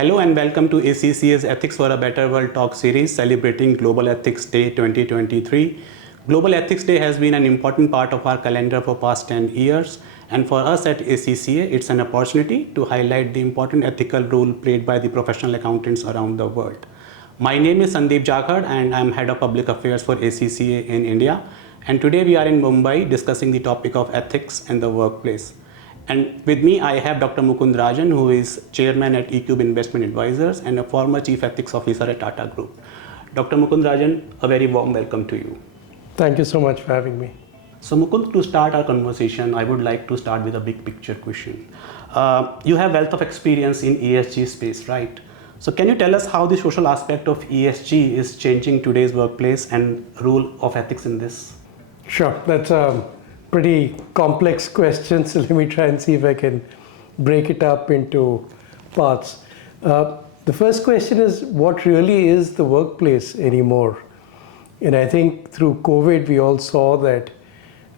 Hello and welcome to ACCA's Ethics for a Better World talk series celebrating Global Ethics Day 2023. Global Ethics Day has been an important part of our calendar for past 10 years, and for us at ACCA, it's an opportunity to highlight the important ethical role played by the professional accountants around the world. My name is Sundeep Jakhar and I'm Head of Public Affairs for ACCA in India. And today we are in Mumbai discussing the topic of ethics in the workplace. And with me, I have Dr. Mukund Rajan, who is Chairman at ECube Investment Advisors and a former Chief Ethics Officer at Tata Group. Dr. Mukund Rajan, a very warm welcome to you. Thank you so much for having me. So Mukund, to start our conversation, I would like to start with a big picture question. You have wealth of experience in ESG space, right? So can you tell us how the social aspect of ESG is changing today's workplace and role of ethics in this? Sure, that's a pretty complex question, so let me try and see if I can break it up into parts. The first question is, what really is the workplace anymore? And I think through COVID, we all saw that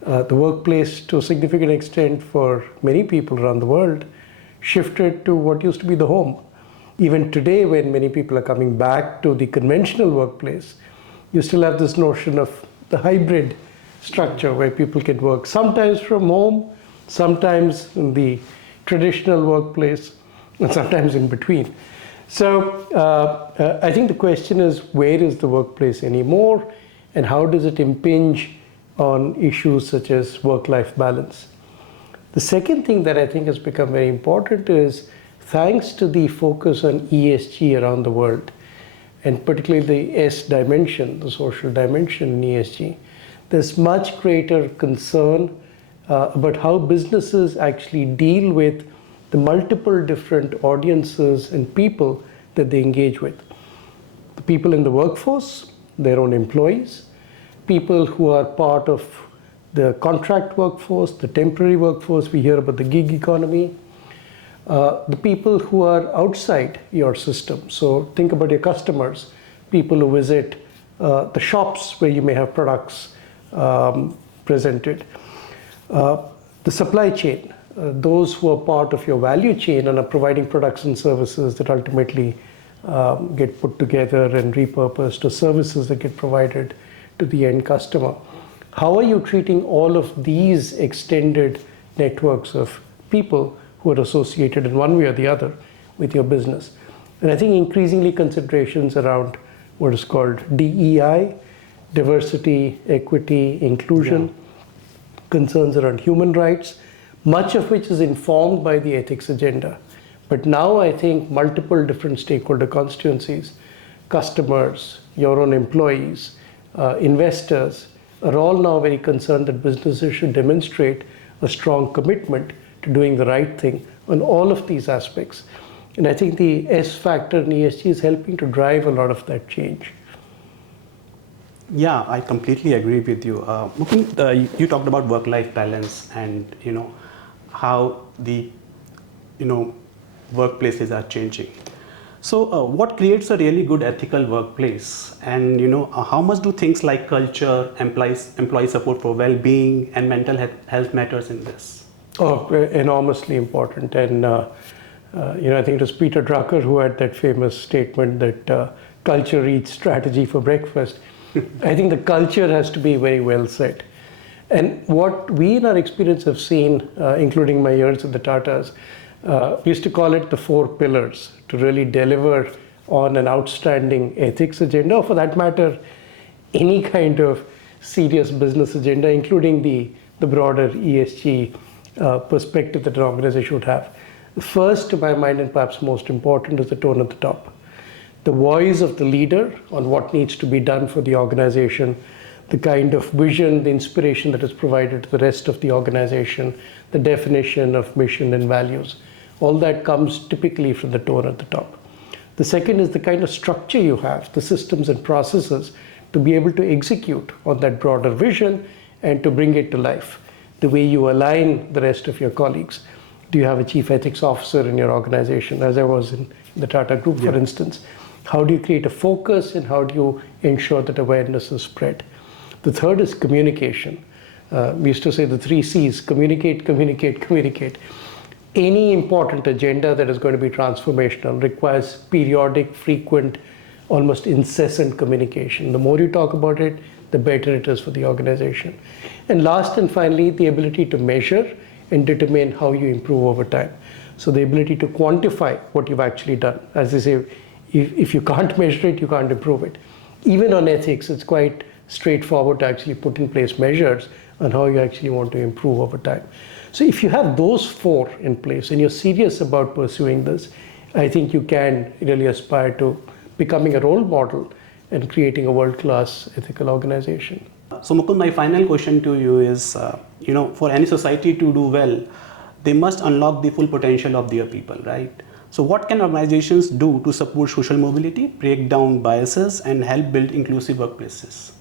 the workplace, to a significant extent for many people around the world, shifted to what used to be the home. Even today, when many people are coming back to the conventional workplace, you still have this notion of the hybrid structure where people can work sometimes from home, sometimes in the traditional workplace, and sometimes in between. So I think the question is, where is the workplace anymore, and how does it impinge on issues such as work-life balance? The second thing that I think has become very important is, thanks to the focus on ESG around the world, and particularly the S dimension, the social dimension in ESG, there's much greater concern about how businesses actually deal with the multiple different audiences and people that they engage with. The people in the workforce, their own employees, people who are part of the contract workforce, the temporary workforce, we hear about the gig economy, the people who are outside your system. So think about your customers, people who visit the shops where you may have products presented. The supply chain, those who are part of your value chain and are providing products and services that ultimately get put together and repurposed to services that get provided to the end customer. How are you treating all of these extended networks of people who are associated in one way or the other with your business? And I think increasingly considerations around what is called DEI, diversity, equity, inclusion, concerns around human rights, much of which is informed by the ethics agenda. But now I think multiple different stakeholder constituencies, customers, your own employees, investors, are all now very concerned that businesses should demonstrate a strong commitment to doing the right thing on all of these aspects. And I think the S factor in ESG is helping to drive a lot of that change. Yeah, I completely agree with you. Mukund, you talked about work-life balance and how the workplaces are changing. So what creates a really good ethical workplace? And how much do things like culture, employee support for well-being, and mental health matters in this? Oh, enormously important. And I think it was Peter Drucker who had that famous statement that culture eats strategy for breakfast. I think the culture has to be very well set. And what we in our experience have seen, including my years at the Tatas, we used to call it the 4 pillars to really deliver on an outstanding ethics agenda, or for that matter, any kind of serious business agenda, including the broader ESG perspective that an organization would have. The first, to my mind, and perhaps most important, is the tone at the top. The voice of the leader on what needs to be done for the organization, the kind of vision, the inspiration that is provided to the rest of the organization, the definition of mission and values. All that comes typically from the tone at the top. The second is the kind of structure you have, the systems and processes to be able to execute on that broader vision and to bring it to life. The way you align the rest of your colleagues. Do you have a chief ethics officer in your organization, as I was in the Tata Group, for instance? How do you create a focus, and how do you ensure that awareness is spread? The third is communication. We used to say the 3 C's: communicate, communicate, communicate. any important agenda that is going to be transformational requires periodic, frequent, almost incessant communication. The more you talk about it, the better it is for the organization. And last and finally, the ability to measure and determine how you improve over time. So the ability to quantify what you've actually done. As they say, if you can't measure it, you can't improve it. Even on ethics, it's quite straightforward to actually put in place measures on how you actually want to improve over time. So if you have those four in place and you're serious about pursuing this, I think you can really aspire to becoming a role model and creating a world-class ethical organization. So Mukund, my final question to you is, for any society to do well, they must unlock the full potential of their people, right? So what can organizations do to support social mobility, break down biases, and help build inclusive workplaces?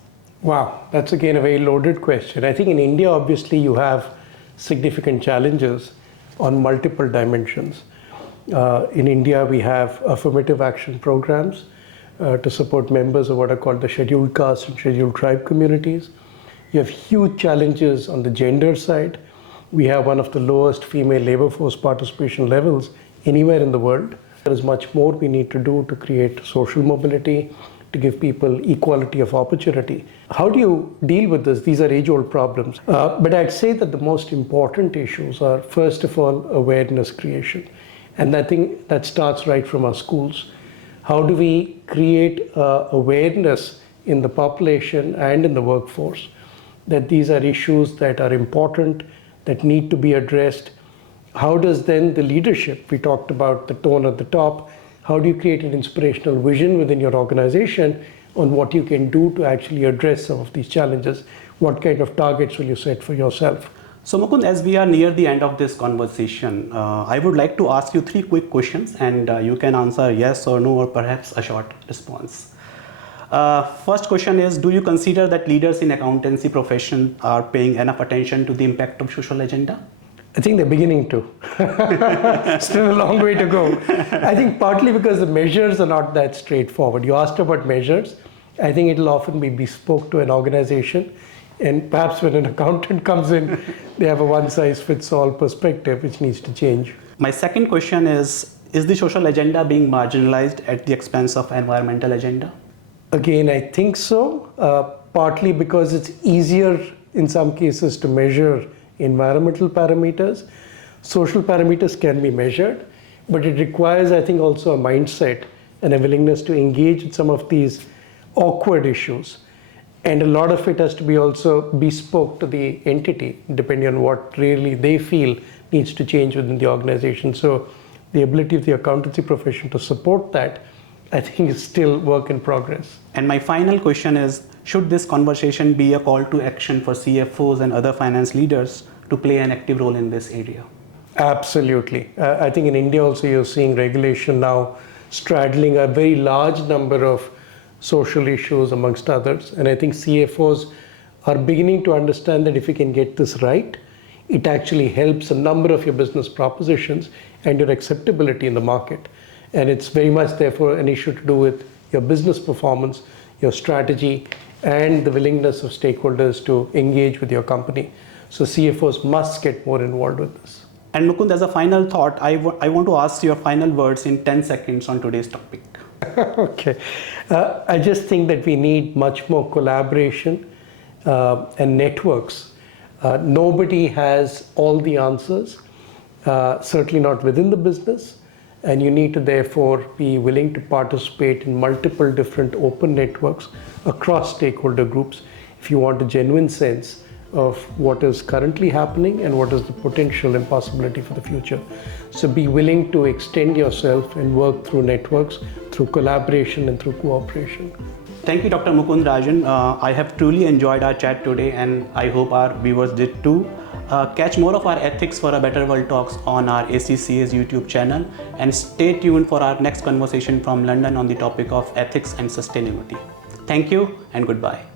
Wow, that's again a very loaded question. I think in India, obviously, you have significant challenges on multiple dimensions. In India, we have affirmative action programs to support members of what are called the scheduled caste and scheduled tribe communities. You have huge challenges on the gender side. We have one of the lowest female labor force participation levels anywhere in the world. There is much more we need to do to create social mobility, to give people equality of opportunity. How do you deal with this? These are age-old problems. But I'd say that the most important issues are, first of all, awareness creation. And I think that starts right from our schools. How do we create awareness in the population and in the workforce that these are issues that are important, that need to be addressed? How does then the leadership, we talked about the tone at the top, how do you create an inspirational vision within your organization on what you can do to actually address some of these challenges? What kind of targets will you set for yourself? So Mukund, as we are near the end of this conversation, I would like to ask you 3 quick questions, and you can answer yes or no, or perhaps a short response. First question is, do you consider that leaders in accountancy profession are paying enough attention to the impact of social agenda? I think they're beginning to. Still a long way to go. I think partly because the measures are not that straightforward. You asked about measures. I think it'll often be bespoke to an organization. And perhaps when an accountant comes in, they have a one-size-fits-all perspective, which needs to change. My second question is the social agenda being marginalized at the expense of environmental agenda? Again, I think so, partly because it's easier in some cases to measure environmental parameters. Social parameters can be measured, but it requires, I think, also a mindset and a willingness to engage in some of these awkward issues. And a lot of it has to be also bespoke to the entity, depending on what really they feel needs to change within the organization. So the ability of the accountancy profession to support that, I think, is still work in progress. And my final question is, should this conversation be a call to action for CFOs and other finance leaders to play an active role in this area? Absolutely. I think in India also you're seeing regulation now straddling a very large number of social issues amongst others. And I think CFOs are beginning to understand that if you can get this right, it actually helps a number of your business propositions and your acceptability in the market. And it's very much therefore an issue to do with your business performance, your strategy, and the willingness of stakeholders to engage with your company. So CFOs must get more involved with this. And Mukund, as a final thought, I want to ask your final words in 10 seconds on today's topic. Okay. I just think that we need much more collaboration and networks. Nobody has all the answers, certainly not within the business. And you need to therefore be willing to participate in multiple different open networks across stakeholder groups if you want a genuine sense of what is currently happening and what is the potential and possibility for the future. So be willing to extend yourself and work through networks, through collaboration and through cooperation. Thank you, Dr. Mukund Rajan. I have truly enjoyed our chat today, and I hope our viewers did too. Catch more of our Ethics for a Better World talks on our ACCA's YouTube channel, and stay tuned for our next conversation from London on the topic of ethics and sustainability. Thank you and goodbye.